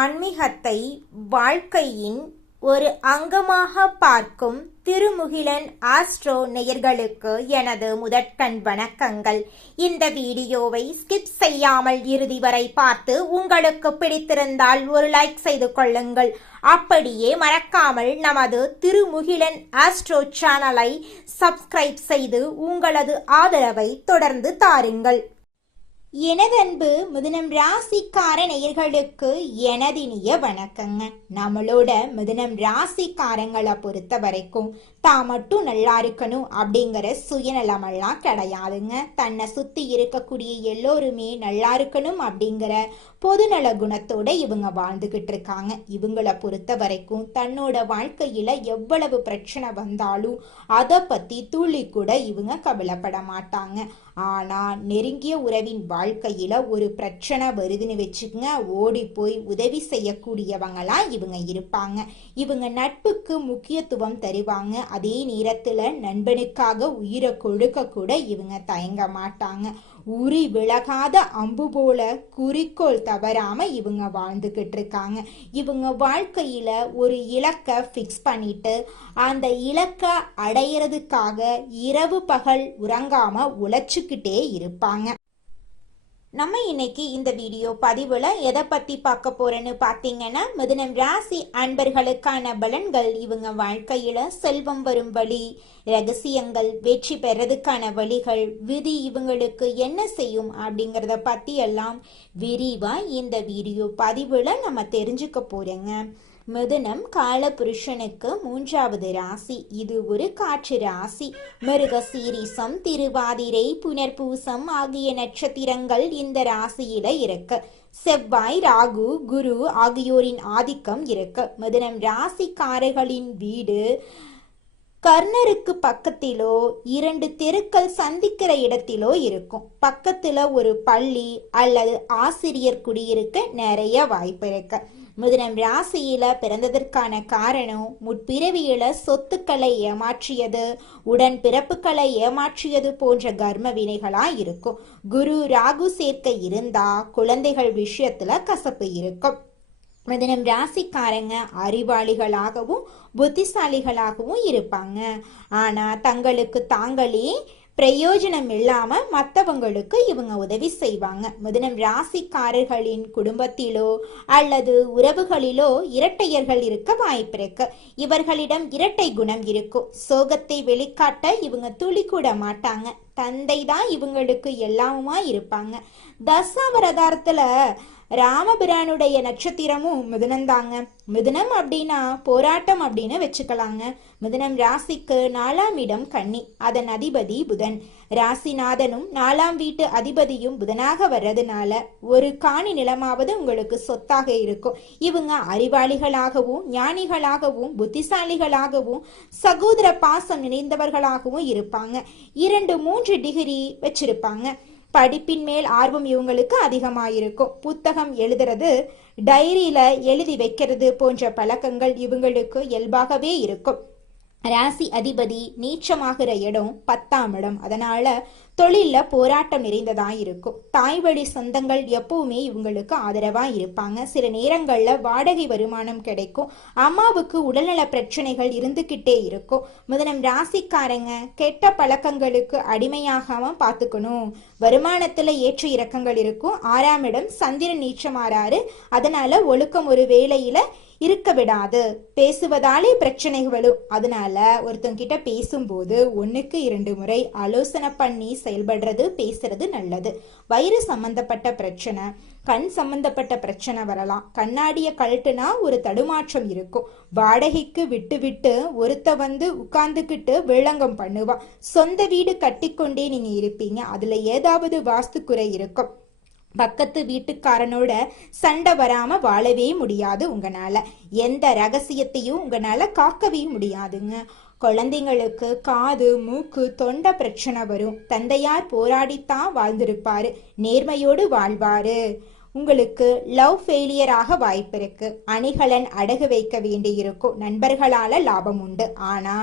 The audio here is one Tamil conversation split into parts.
ஆன்மீகத்தை வாழ்க்கையின் ஒரு அங்கமாக பார்க்கும் திருமுகிலன் ஆஸ்ட்ரோ நேயர்களுக்கு எனது முதற்கண் வணக்கங்கள். இந்த வீடியோவை ஸ்கிப் செய்யாமல் இறுதி வரை பார்த்து உங்களுக்கு பிடித்திருந்தால் ஒரு லைக் செய்து கொள்ளுங்கள். அப்படியே மறக்காமல் நமது திருமுகிலன் ஆஸ்ட்ரோ சேனலை சப்ஸ்கிரைப் செய்து உங்களது ஆதரவை தொடர்ந்து தாருங்கள். எனதன்பு மிதுனம் ராசிக்கார நேயர்களுக்கு எனதினிய வணக்கங்க. நம்மளோட மிதுனம் ராசிக்காரங்களை பொறுத்த வரைக்கும் தான் மட்டும் நல்லா இருக்கணும் அப்படிங்கிற சுயநலமெல்லாம் கிடையாதுங்க. தன்னை சுத்தி இருக்கக்கூடிய எல்லோருமே நல்லா இருக்கணும் அப்படிங்கிற பொதுநல குணத்தோட இவங்க வாழ்ந்துகிட்டு இருக்காங்க. இவங்களை பொறுத்த வரைக்கும் தன்னோட வாழ்க்கையில எவ்வளவு பிரச்சனை வந்தாலும் அதை பத்தி துளி கூட இவங்க கவலைப்பட மாட்டாங்க. ஆனா நெருங்கிய உறவின் வாழ்க்கையில ஒரு பிரச்சனை வருதுன்னு வச்சுக்கங்க, ஓடி போய் உதவி செய்யக்கூடியவங்களா இவங்க இருப்பாங்க. இவங்க நட்புக்கு முக்கியத்துவம் தருவாங்க. அதே நேரத்துல நண்பனுக்காக உயிரை கொடுக்க கூட இவங்க தயங்க மாட்டாங்க. உரி விலகாத அம்பு போல குறிக்கோள் தவறாம இவங்க வாழ்ந்துகிட்டு இருக்காங்க. இவங்க வாழ்க்கையில ஒரு இலக்கை ஃபிக்ஸ் பண்ணிட்டு அந்த இலக்கை அடையிறதுக்காக இரவு பகல் உறங்காம உழைச்சுக்கிட்டே இருப்பாங்க. நம்ம இன்னைக்கு இந்த வீடியோ பதிவுல எதை பத்தி பார்க்க போறேன்னு பாத்தீங்கன்னா, மிதுனம் ராசி அன்பர்களுக்கான பலன்கள், இவங்க வாழ்க்கையில செல்வம் வரும் வழி, ரகசியங்கள், வெற்றி பெறதுக்கான வழிகள், விதி இவங்களுக்கு என்ன செய்யும் அப்படிங்கறத பத்தி எல்லாம் விரிவா இந்த வீடியோ பதிவுல நம்ம தெரிஞ்சுக்க போறோங்க. மிதுனம் கால புருஷனுக்கு 3வது ராசி. இது ஒரு காற்று ராசி. மிருக சீரிசம், திருவாதிரை, புனர்பூசம் ஆகிய நட்சத்திரங்கள் இந்த ராசியில இருக்கு. செவ்வாய், ராகு, குரு ஆகியோரின் ஆதிக்கம் இருக்கு. மிதுனம் ராசிக்காரர்களின் வீடு கர்ணருக்கு பக்கத்திலோ 2 தெருக்கள் சந்திக்கிற இடத்திலோ இருக்கும். பக்கத்துல ஒரு பள்ளி அல்லது ஆசிரியர் குடியிருக்க நிறைய வாய்ப்பு இருக்கு. மிதுனம் ராசியில பிறந்ததற்கான காரணம், முற்பிறவியில சொத்துக்களை ஏமாற்றியது, உடன் பிறப்புகளை ஏமாற்றியது போன்ற கர்ம வினைகளா இருக்கும். குரு ராகு சேர்க்கை இருந்தா குழந்தைகள் விஷயத்துல கசப்பு இருக்கும். மிதுனம் ராசிக்காரங்க அறிவாளிகளாகவும் புத்திசாலிகளாகவும் இருப்பாங்க. ஆனா தங்களுக்கு தாங்களே பிரயோஜனம் இல்லாம மற்றவங்களுக்கு இவங்க உதவி செய்வாங்க. மிதுனம் ராசிக்காரர்களின் குடும்பத்திலோ அல்லது உறவுகளிலோ இரட்டையர்கள் இருக்க வாய்ப்பிருக்கு. இவர்களிடம் இரட்டை குணம் இருக்கும். சோகத்தை வெளிக்காட்ட இவங்க துளி கூட மாட்டாங்க. தந்தை தான் இவங்களுக்கு எல்லாமுமா இருப்பாங்க. தசாவதாரத்துல ராமபிரானுடைய நட்சத்திரமும் மிதுனந்தாங்க. மிதுனம் அப்படின்னா போராட்டம் அப்படின்னு வச்சுக்கலாங்க. மிதுனம் ராசிக்கு 4ஆம் இடம் கன்னி. அதன் அதிபதி புதன். ராசிநாதனும் 4ஆம் வீட்டு அதிபதியும் புதனாக வர்றதுனால ஒரு காணி நிலமாவது உங்களுக்கு சொத்தாக இருக்கும். இவங்க அறிவாளிகளாகவும் ஞானிகளாகவும் புத்திசாலிகளாகவும் சகோதர பாசம் நிறைந்தவர்களாகவும் இருப்பாங்க. 2-3 டிகிரி வச்சிருப்பாங்க. படிப்பின் மேல் ஆர்வம் இவங்களுக்கு அதிகமாயிருக்கும். புத்தகம் எழுதுறது, டைரியில எழுதி வைக்கிறது போன்ற பழக்கங்கள் இவங்களுக்கு இயல்பாகவே இருக்கும். ராசி அதிபதி நீச்சமாகிற இடம் 10ஆம் இடம். அதனால தொழில போராட்டம் நிறைந்ததா இருக்கும். தாய் வழி சொந்தங்கள் எப்பவுமே இவங்களுக்கு ஆதரவா இருப்பாங்க. சில நேரங்கள்ல வாடகை வருமானம் கிடைக்கும். அம்மாவுக்கு உடல்நல பிரச்சனைகள் இருந்துகிட்டே இருக்கும். மிதுனம் ராசிக்காரங்க கெட்ட பழக்கங்களுக்கு அடிமையாகாம பாத்துக்கணும். வருமானத்துல ஏற்ற இறக்கங்கள் இருக்கும். 6ஆம் இடம் சந்திரன் நீச்சமாறாரு. அதனால ஒழுக்கம் ஒரு வேளையில இருக்க விடாது. பேசுவதாலே பிரச்சனை வரும். அதனால ஒருத்தங்கிட்ட பேசும்போது 1க்கு 2 முறை ஆலோசனை பண்ணி செயல்படுறது பேசுறது நல்லது. வயிறு சம்பந்தப்பட்ட பிரச்சனை, கண் சம்பந்தப்பட்ட பிரச்சனை வரலாம். கண்ணாடிய கழட்டுனா ஒரு தடுமாற்றம் இருக்கும். வாடகைக்கு விட்டு விட்டு ஒருத்த வந்து உட்கார்ந்துக்கிட்டு விளங்கம் பண்ணுவான். சொந்த வீடு கட்டிக்கொண்டே நீங்க இருப்பீங்க. அதுல ஏதாவது வாஸ்து குறை இருக்கும். பக்கத்து வீட்டுக்காரனோட சண்டை வராம வாழவே முடியாது. உங்களால எந்த ரகசியத்தையும் உங்களால காக்கவே முடியாதுங்க. குழந்தைங்களுக்கு காது, மூக்கு, தொண்டை பிரச்சனை வரும். தந்தையார் போராடித்தான் வாழ்ந்திருப்பாரு. நேர்மையோடு வாழ்வாரு. உங்களுக்கு லவ் ஃபெயிலியராக வாய்ப்பு இருக்கு. அணிகலன் அடகு வைக்க வேண்டி இருக்கும். நண்பர்களால லாபம் உண்டு. ஆனா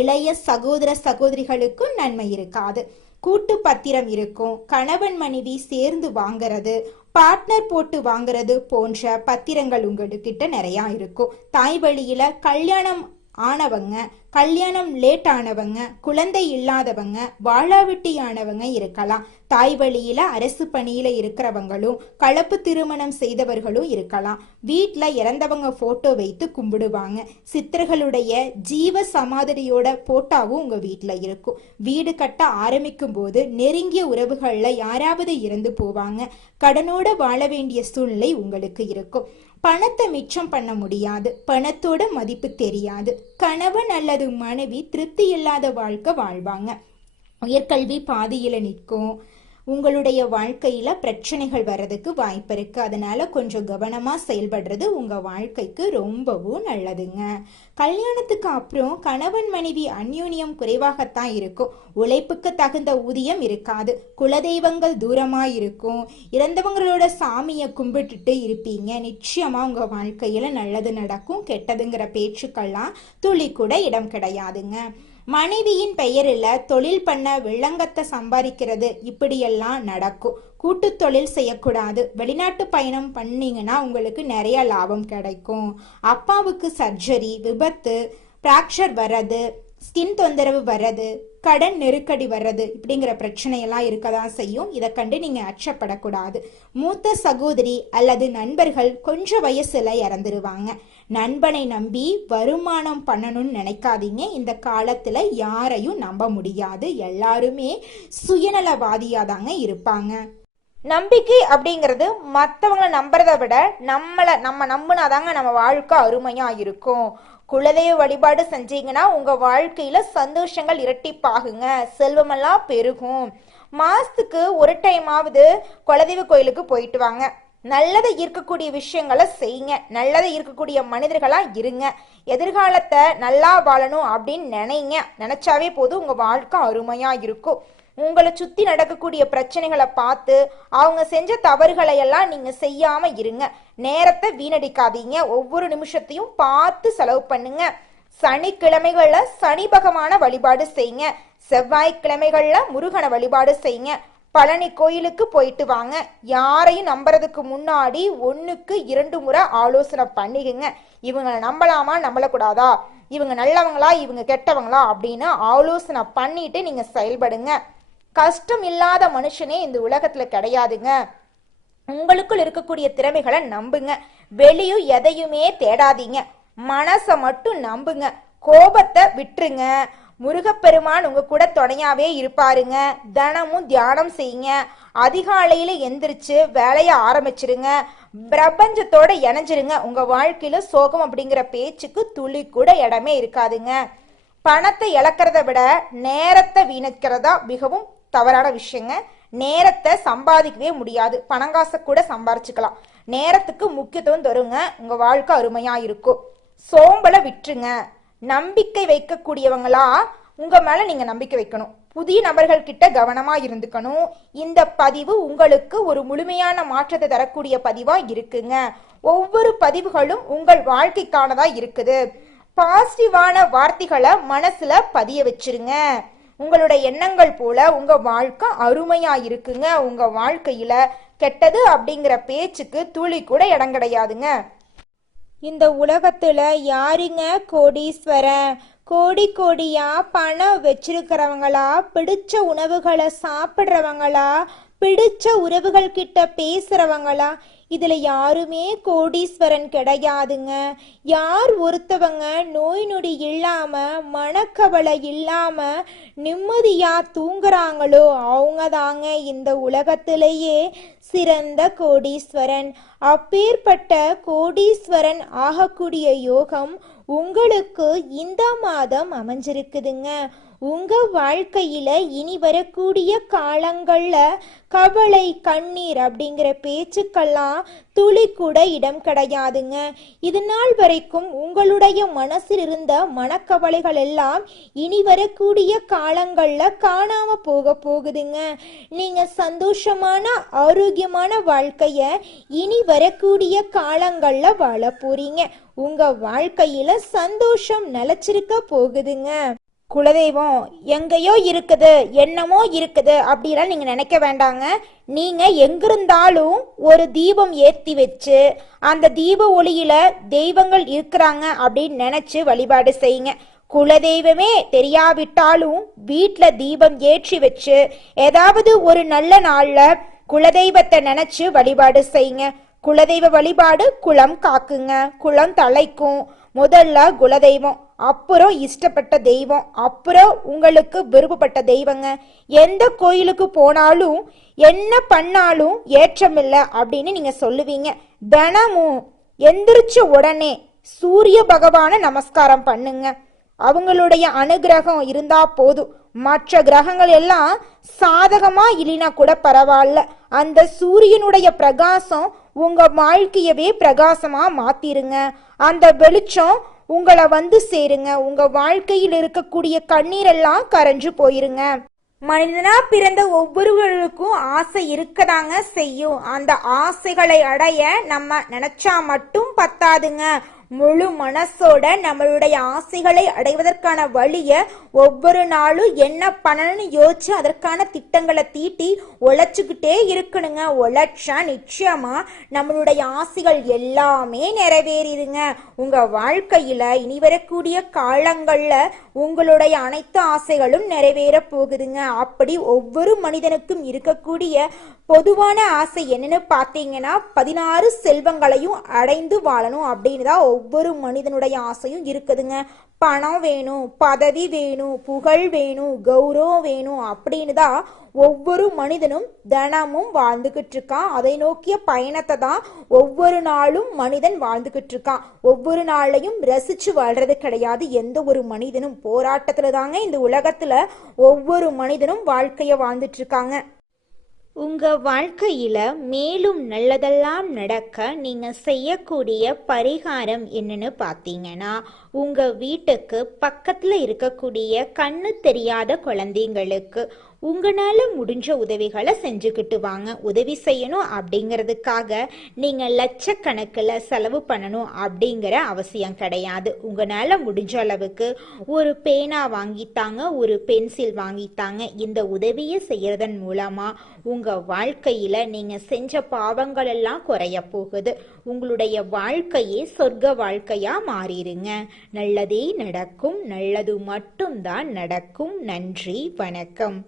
இளைய சகோதர சகோதரிகளுக்கும் நன்மை இருக்காது. கூட்டு பத்திரம் இருக்கும், கணவன் மனைவி சேர்ந்து வாங்குறது, பார்ட்னர் போட்டு வாங்குறது போன்ற பத்திரங்கள் உங்ககிட்ட நிறைய இருக்கும். தாய் வழியில கல்யாணம் ஆனவங்க, கல்யாணம் லேட் ஆனவங்க, குழந்தை இல்லாதவங்க, வாழாவெட்டி ஆனவங்க இருக்கலாம். தாய் வழியில அரசு பணியில இருக்கிறவங்களும் கலப்பு திருமணம் செய்தவர்களும் இருக்கலாம். வீட்டுல இறந்தவங்க போட்டோ வைத்து கும்பிடுவாங்க. சித்தர்களுடைய ஜீவ சமாதியோட போட்டாவும் உங்க வீட்டுல இருக்கும். வீடு கட்ட ஆரம்பிக்கும் போது நெருங்கிய உறவுகள்ல யாராவது இறந்து போவாங்க. கடனோட வாழ வேண்டிய சூழ்நிலை உங்களுக்கு இருக்கும். பணத்தை மிச்சம் பண்ண முடியாது, பணத்தோட மதிப்பு தெரியாது. கணவன் அல்லது மனைவி திருப்தி இல்லாத வாழ்க்கை வாழ்வாங்க. உயர்கல்வி பாதியில நிற்கும். உங்களுடைய வாழ்க்கையில பிரச்சனைகள் வர்றதுக்கு வாய்ப்பு இருக்கு. அதனால கொஞ்சம் கவனமா செயல்படுறது உங்க வாழ்க்கைக்கு ரொம்பவும் நல்லதுங்க. கல்யாணத்துக்கு அப்புறம் கணவன் மனைவி அந்யோன்யம் குறைவாகத்தான் இருக்கும். உழைப்புக்கு தகுந்த ஊதியம் இருக்காது. குலதெய்வங்கள் தூரமா இருக்கும். இறந்தவங்களோட சாமியை கும்பிட்டுட்டு இருப்பீங்க. நிச்சயமா உங்க வாழ்க்கையில நல்லது நடக்கும். கெட்டதுங்கிற பேச்சுக்கெல்லாம் துளி கூட இடம் கிடையாதுங்க. மனைவியின் பெயரில் தொழில் பண்ண வில்லங்கத்தை சம்பாதிக்கிறது இப்படியெல்லாம் நடக்கும். கூட்டு தொழில் செய்யக்கூடாது. வெளிநாட்டு பயணம் பண்ணீங்கன்னா உங்களுக்கு நிறைய லாபம் கிடைக்கும். அப்பாவுக்கு சர்ஜரி, விபத்து, பிராக்சர் வர்றது, ஸ்கின் தொந்தரவு வர்றது, கடன் நெருக்கடி வர்றது இப்படிங்கிற பிரச்சனையெல்லாம் இருக்கதான் செய்யும். இதை கண்டு நீங்க அச்சப்படக்கூடாது. மூத்த சகோதரி அல்லது நண்பர்கள் கொஞ்சம் வயசுல இறந்துருவாங்க. நண்பனை நம்பி வருமானம் பண்ணணும்னு நினைக்காதீங்க. இந்த காலத்துல யாரையும் நம்ப முடியாது. எல்லாருமே சுயநலவாதியாதாங்க இருப்பாங்க. நம்பிக்கை அப்படிங்கிறது மற்றவங்களை நம்புறதை விட நம்ம நம்பினாதாங்க நம்ம வாழ்க்கை அருமையா இருக்கும். குலதெய்வ வழிபாடு செஞ்சீங்கன்னா உங்க வாழ்க்கையில சந்தோஷங்கள் இரட்டிப்பாகுங்க. செல்வமெல்லாம் பெருகும். மாசத்துக்கு ஒரு டைமாவது குலதெய்வ கோயிலுக்கு போயிட்டு வாங்க. நல்லதை இருக்கக்கூடிய விஷயங்களை செய்யுங்க. நல்லதை இருக்கக்கூடிய மனிதர்களா இருங்க. எதிர்காலத்தை நல்லா வாழணும் அப்படின்னு நினைச்சாவே போதும். உங்க வாழ்க்கை அருமையா இருக்கும். உங்களை சுத்தி நடக்கக்கூடிய பிரச்சனைகளை பார்த்து அவங்க செஞ்ச தவறுகளை எல்லாம் நீங்க செய்யாம இருங்க. நேரத்தை வீணடிக்காதீங்க. ஒவ்வொரு நிமிஷத்தையும் பார்த்து செலவு பண்ணுங்க. சனிக்கிழமைகள்ல சனி பகவான வழிபாடு செய்யுங்க. செவ்வாய்க்கிழமைகள்ல முருகனை வழிபாடு செய்யுங்க. பழனி கோயிலுக்கு போயிட்டு வாங்க. யாரையும் நம்புறதுக்கு முன்னாடி 1க்கு 2 முறை ஆலோசனை பண்ணிக்குங்க. இவங்களை நம்பலாமா நம்பலக்கூடாதா, இவங்க நல்லவங்களா இவங்க கெட்டவங்களா அப்படின்னு ஆலோசனை பண்ணிட்டு நீங்க செயல்படுங்க. கஷ்டம் இல்லாத மனுஷனே இந்த உலகத்துல கிடையாதுங்க. உங்களுக்குள் இருக்கக்கூடிய திறமைகளை நம்புங்க. வெளியும் எதையுமே தேடாதீங்க. மனசை மட்டும் நம்புங்க. கோபத்தை விட்டுருங்க. முருகப்பெருமான் உங்க கூட துணையாவே இருப்பாருங்க. தினமும் தியானம் செய்யுங்க. அதிகாலையில எந்திரிச்சு வேலைய ஆரம்பிச்சிருங்க. பிரபஞ்சத்தோட இணைஞ்சிருங்க. உங்க வாழ்க்கையில சோகம் அப்படிங்கிற பேச்சுக்கு துளி கூட இடமே இருக்காதுங்க. பணத்தை இழக்கிறத விட நேரத்தை வீணக்கிறதா மிகவும் தவறான விஷயங்க. நேரத்தை சம்பாதிக்கவே முடியாது. பணங்காசை கூட சம்பாரிச்சுக்கலாம். நேரத்துக்கு முக்கியத்துவம் தருங்க. உங்க வாழ்க்கை அருமையா இருக்கும். சோம்பலை விட்டுருங்க. நம்பிக்கை வைக்கக்கூடியவங்களா உங்க மேல நீங்க நம்பிக்கை வைக்கணும். புதிய நபர்கள் கிட்ட கவனமா இருந்துக்கணும். இந்த பதிவு உங்களுக்கு ஒரு முழுமையான மாற்றத்தை தரக்கூடிய பதிவா இருக்குங்க. ஒவ்வொரு பதிவுகளும் உங்கள் வாழ்க்கைக்கானதா இருக்குது. பாசிட்டிவான வார்த்தைகளை மனசுல பதிய வச்சிருங்க. உங்களோட எண்ணங்கள் போல உங்க வாழ்க்கை அருமையா இருக்குங்க. உங்க வாழ்க்கையில கெட்டது அப்படிங்கிற பேச்சுக்கு துளி கூட இடம் கிடையாதுங்க. இந்த உலகத்துல யாருங்க கோடீஸ்வரன்? கோடி கோடியா பணம் வச்சிருக்கிறவங்களா, பிடிச்ச உணவுகளை சாப்பிட்றவங்களா, பிடிச்ச உறவுகள் கிட்ட பேசுறவங்களா? இதுல யாருமே கோடீஸ்வரன் கிடையாதுங்க. யார் ஒருத்தவங்க நோய் நொடி இல்லாம மனக்கவலை இல்லாம நிம்மதியா தூங்குறாங்களோ அவங்க தாங்க இந்த உலகத்திலேயே சிறந்த கோடீஸ்வரன். அப்பேற்பட்ட கோடீஸ்வரன் ஆகக்கூடிய யோகம் உங்களுக்கு இந்த மாதம் அமைஞ்சிருக்குதுங்க. உங்க வாழ்க்கையில இனி வரக்கூடிய காலங்கள்ல கவலை, கண்ணீர் அப்படிங்கிற பேச்சுக்கெல்லாம் துளி கூட இடம் கிடையாதுங்க. இது நாள் வரைக்கும் உங்களுடைய மனசில் இருந்த மனக்கவலைகள் எல்லாம் இனி வரக்கூடிய காலங்கள்ல காணாம போகுதுங்க. நீங்க சந்தோஷமான ஆரோக்கியமான வாழ்க்கைய இனி வரக்கூடிய காலங்கள்ல வாழ போறீங்க. உங்க வாழ்க்கையில சந்தோஷம் நிலைச்சிருக்க போகுதுங்க. குலதெய்வம் எங்கேயோ இருக்குது, என்னமோ இருக்குது அப்படிலாம் நீங்க நினைக்க வேண்டாங்க. நீங்க எங்கிருந்தாலும் ஒரு தீபம் ஏத்தி வச்சு அந்த தீப ஒளியில தெய்வங்கள் இருக்கிறாங்க அப்படின்னு நினைச்சு வழிபாடு செய்யுங்க. குலதெய்வமே தெரியாவிட்டாலும் வீட்டுல தீபம் ஏற்றி வச்சு ஏதாவது ஒரு நல்ல நாள்ல குலதெய்வத்தை நினைச்சு வழிபாடு செய்யுங்க. குலதெய்வ வழிபாடு குலம் காக்குங்க, குலம் தலைக்கும். முதல்ல குலதெய்வம், அப்புறம் இஷ்டப்பட்ட தெய்வம், அப்புறம் உங்களுக்கு விருப்பப்பட்ட தெய்வங்க. எந்த கோயிலுக்கு போனாலும் என்ன பண்ணாலும் ஏற்றமில்லை அப்படின்னு நீங்க சொல்லுவீங்க. தினமும் எந்திரிச்ச உடனே சூரிய பகவான நமஸ்காரம் பண்ணுங்க. அவங்களுடைய அனுகிரகம் இருந்தா போதும். மற்ற கிரகங்கள் எல்லாம் சாதகமா இல்லைனா கூட பரவாயில்ல, அந்த சூரியனுடைய பிரகாசம் உங்க வாழ்க்கையவே பிரகாசமா மாத்திருங்க. அந்த வெளிச்சம் உங்களை வந்து சேருங்க. உங்க வாழ்க்கையில் இருக்கக்கூடிய கண்ணீரெல்லாம் கரைஞ்சு போயிருங்க. மனிதனா பிறந்த ஒவ்வொருவருக்கும் ஆசை இருக்கதாங்க செய்யும். அந்த ஆசைகளை அடைய நம்ம நினைச்சா மட்டும் பத்தாதுங்க. முழு மனசோட நம்மளுடைய ஆசைகளை அடைவதற்கான வழிய ஒவ்வொரு நாளும் என்ன பண்ணணும்னு யோசிச்சு அதற்கான திட்டங்களை தீட்டி உழைச்சுக்கிட்டே இருக்கணுங்க. உழைச்சா நிச்சயமா நம்மளுடைய ஆசைகள் எல்லாமே நிறைவேறிடுங்க. உங்க வாழ்க்கையில இனி வரக்கூடிய காலங்கள்ல உங்களுடைய அனைத்து ஆசைகளும் நிறைவேற போகுதுங்க. அப்படி ஒவ்வொரு மனிதனுக்கும் இருக்கக்கூடிய பொதுவான ஆசை என்னன்னு பார்த்தீங்கன்னா 16 செல்வங்களையும் அடைந்து வாழணும் அப்படின்னு தான் ஒவ்வொரு மனிதனுடைய ஆசையும் இருக்குதுங்க. பணம் வேணும், பதவி வேணும், புகழ் வேணும், கௌரவம் வேணும் அப்படின்னு தான் ஒவ்வொரு மனிதனும் தினமும் வாழ்ந்துகிட்டு இருக்கான். அதை நோக்கிய பயணத்தை தான் ஒவ்வொரு நாளும் மனிதன் வாழ்ந்துகிட்டு இருக்கான். ஒவ்வொரு நாளையும் ரசிச்சு வாழ்றது கிடையாது. எந்த ஒரு மனிதனும் போராட்டத்துல தாங்க இந்த உலகத்துல ஒவ்வொரு மனிதனும் வாழ்க்கைய வாழ்ந்துட்டு இருக்காங்க. உங்க வாழ்க்கையில மேலும் நல்லதெல்லாம் நடக்க நீங்க செய்யக்கூடிய பரிகாரம் என்னன்னு பார்த்தீங்கன்னா, உங்க வீட்டுக்கு பக்கத்துல இருக்கக்கூடிய கண்ணு தெரியாத குழந்தைங்களுக்கு உங்களால முடிஞ்ச உதவிகளை செஞ்சுக்கிட்டு வாங்க. உதவி செய்யணும் அப்படிங்கிறதுக்காக நீங்க லட்சக்கணக்கில் செலவு பண்ணணும் அப்படிங்கிற அவசியம் கிடையாது. உங்களால முடிஞ்ச அளவுக்கு ஒரு பேனா வாங்கித்தாங்க, ஒரு பென்சில் வாங்கித்தாங்க. இந்த உதவியை செய்யறதன் மூலமா உங்க வாழ்க்கையில நீங்க செஞ்ச பாவங்கள் எல்லாம் குறைய போகுது. உங்களுடைய வாழ்க்கையே சொர்க்க வாழ்க்கையா மாறிடுங்க. நல்லதே நடக்கும், நல்லது மட்டும்தான் நடக்கும். நன்றி, வணக்கம்.